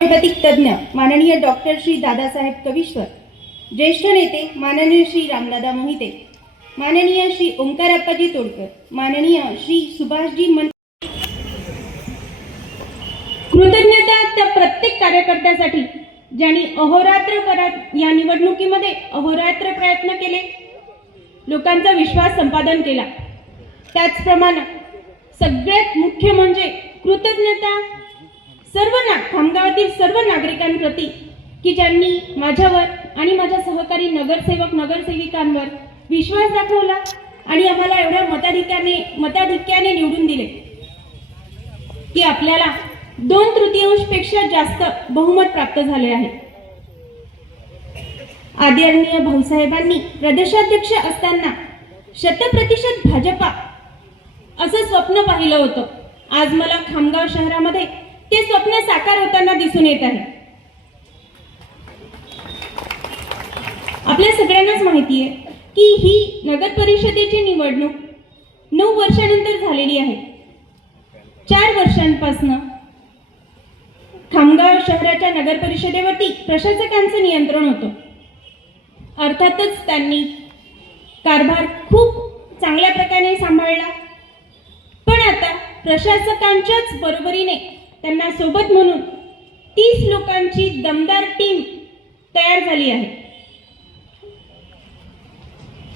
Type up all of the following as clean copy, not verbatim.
आयुर्वेदिक तज्ञ माननीय डॉक्टर श्री दादासाहेब कविश्वर, ज्येष्ठ नेते माननीय श्री रामदादा मोहिते, माननीय श्री ओंकारप्पाजी तोडकर, माननीय श्री सुभाषजी मन, कृतज्ञता त्या प्रत्येक कार्यकर्त्यासाठी ज्यांनी अहोरात्र परत या निवडणुकीमध्ये अहोरात्र प्रयत्न केले, लोकांचा विश्वास संपादन केला। त्याचप्रमाणे सगळ्यात मुख्य म्हणजे कृतज्ञता सर्व खामगावातील सर्व नागरिकांप्रती की ज्यांनी माझ्यावर आणि माझ्या सहकारी नगरसेवक नगरसेविकांवर विश्वास दाखवला आणि आम्हाला एवढ्या मताधिक्याने निवडून दिले की आपल्याला 2/3 पेक्षा जास्त बहुमत प्राप्त झाले आहे। आदरणीय भाऊसाहेबांनी प्रदेशाध्यक्ष असताना 100% भाजपा असं स्वप्न पाहिलं होतं। आज मला खामगाव शहरामध्ये ते स्वप्न साकार होताना दिसून येत आहे। आपल्या सगळ्यांनाच माहिती आहे की ही नगर परिषदेची निवडणूक 9 वर्षानंतर झालेली आहे। 4 वर्षांपासून खामगाव शहराच्या नगर परिषदेवरती प्रशासकांचं नियंत्रण होतं। अर्थातच त्यांनी कारभार खूप चांगल्या प्रकारे सांभाळला, पण आता प्रशासकांच्याच बरोबरीने त्यांना सोबत म्हणून 30 लोकांची दमदार टीम तयार झाली आहे।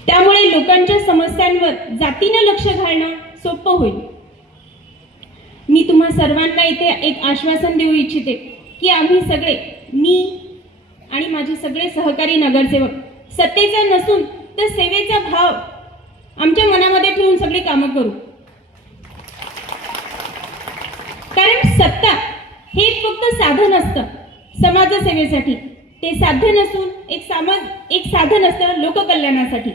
त्यामुळे लोकांच्या समस्यांवर जातीने लक्ष घालणं सोपं होईल। मी तुम्हा सर्वांना इथे एक आश्वासन देऊ इच्छिते की आम्ही सगळे, मी आणि माझे सगळे सहकारी नगरसेवक, सत्तेचा नसून तर सेवेचा भाव आमच्या मनामध्ये ठेवून सगळी कामं करू। कारण सत्ता हे फक्त साधन असतं समाजसेवेसाठी, ते साध्य नसून एक साधन असतं लोककल्याणासाठी।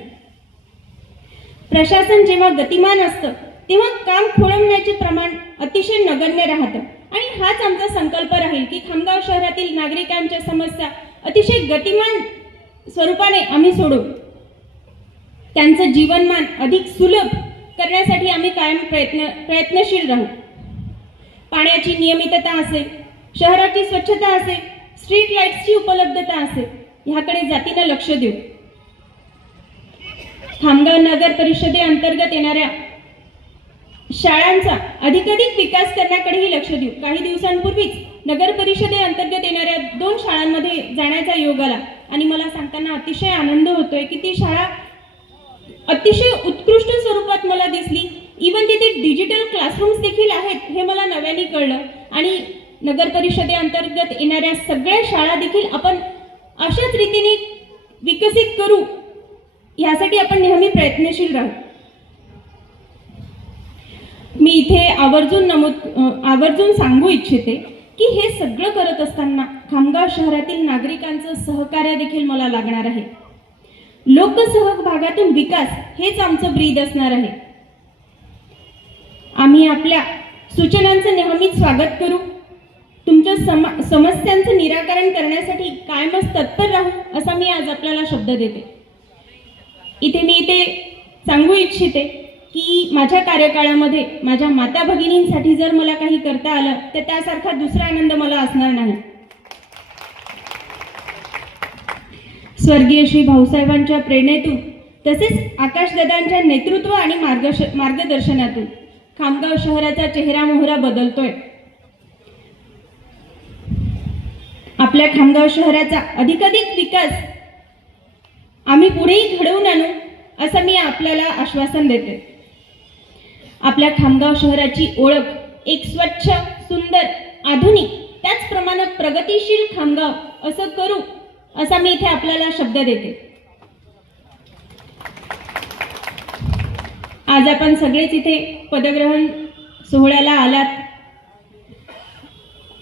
प्रशासन जेव्हा गतिमान असतं तेव्हा काम खोळंबण्याचे प्रमाण अतिशय नगण्य राहतं आणि हाच आमचा संकल्प राहील की खामगाव शहरातील नागरिकांच्या समस्या अतिशय गतिमान स्वरूपाने आम्ही सोडवू। त्यांचं जीवनमान अधिक सुलभ करण्यासाठी आम्ही कायम प्रयत्नशील राहू। पाण्याची नियमितता असेल, शहराची स्वच्छता असेल, स्ट्रीट लाईट्सची उपलब्धता असेल, ह्याकडे जातीने लक्ष देऊ। खामगाव नगर परिषदेअंतर्गत येणाऱ्या शाळांचा अधिकाधिक विकास करण्याकडेही लक्ष देऊ। काही दिवसांपूर्वीच नगर परिषदेअंतर्गत येणाऱ्या 2 शाळांमध्ये जाण्याचा योग आला आणि मला सांगताना अतिशय आनंद होतोय की ती शाळा अतिशय उत्कृष्ट स्वरूपात मला दिसली। इवन तिथे डिजिटल क्लासरूम्स देखील आहेत हे मला नव्याने कळलं आणि नगर परिषदेअंतर्गत येणाऱ्या सगळ्या शाळा देखील आपण अशाच रीतीने विकसित करू, यासाठी आपण नेहमी प्रयत्नशील राहू। मी इथे आवर्जून सांगू इच्छिते की हे सगळं करत असताना खामगाव शहरातील नागरिकांचं सहकार्य देखील मला लागणार आहे। लोकसहभागातून विकास हेच आमचं ब्रीद असणार आहे। आम्ही आपल्या सूचनांचं नेहमीच स्वागत करू, तुमच्या समस्यांचं निराकरण करण्यासाठी कायमच तत्पर राहू असा मी आज आपल्याला शब्द देते। मी सांगू इच्छिते की माझ्या कार्यकाळामध्ये माझ्या माता भगिनींसाठी जर मला काही करता आलं तर त्यासारखा दुसरा आनंद मला असणार नाही। स्वर्गीय श्री भाऊसाहेबांच्या प्रेरणेतून तसेच आकाशदादांच्या नेतृत्व आणि मार्गदर्शनातून खामगाव शहराचा चेहरा मोहरा बदलतोय। आपल्या खामगाव शहराचा अधिकाधिक विकास आम्ही पुढेही घडवून आणू असं मी आपल्याला आश्वासन देते। आपल्या खामगाव शहराची ओळख एक स्वच्छ, सुंदर, आधुनिक, त्याचप्रमाणे प्रगतिशील खामगाव असं करू असा मी इथे आपल्याला शब्द देते। आज आपण सगळेच इथे पदग्रहण सोहळ्याला आलात,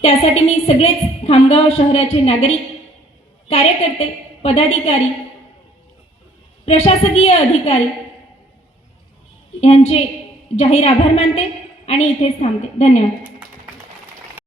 त्यासाठी मी सगळेच खामगाव शहराचे नागरिक, कार्यकर्ते, पदाधिकारी, प्रशासकीय अधिकारी यांचे जाहीर आभार मानते आणि इथेच थांबते। धन्यवाद।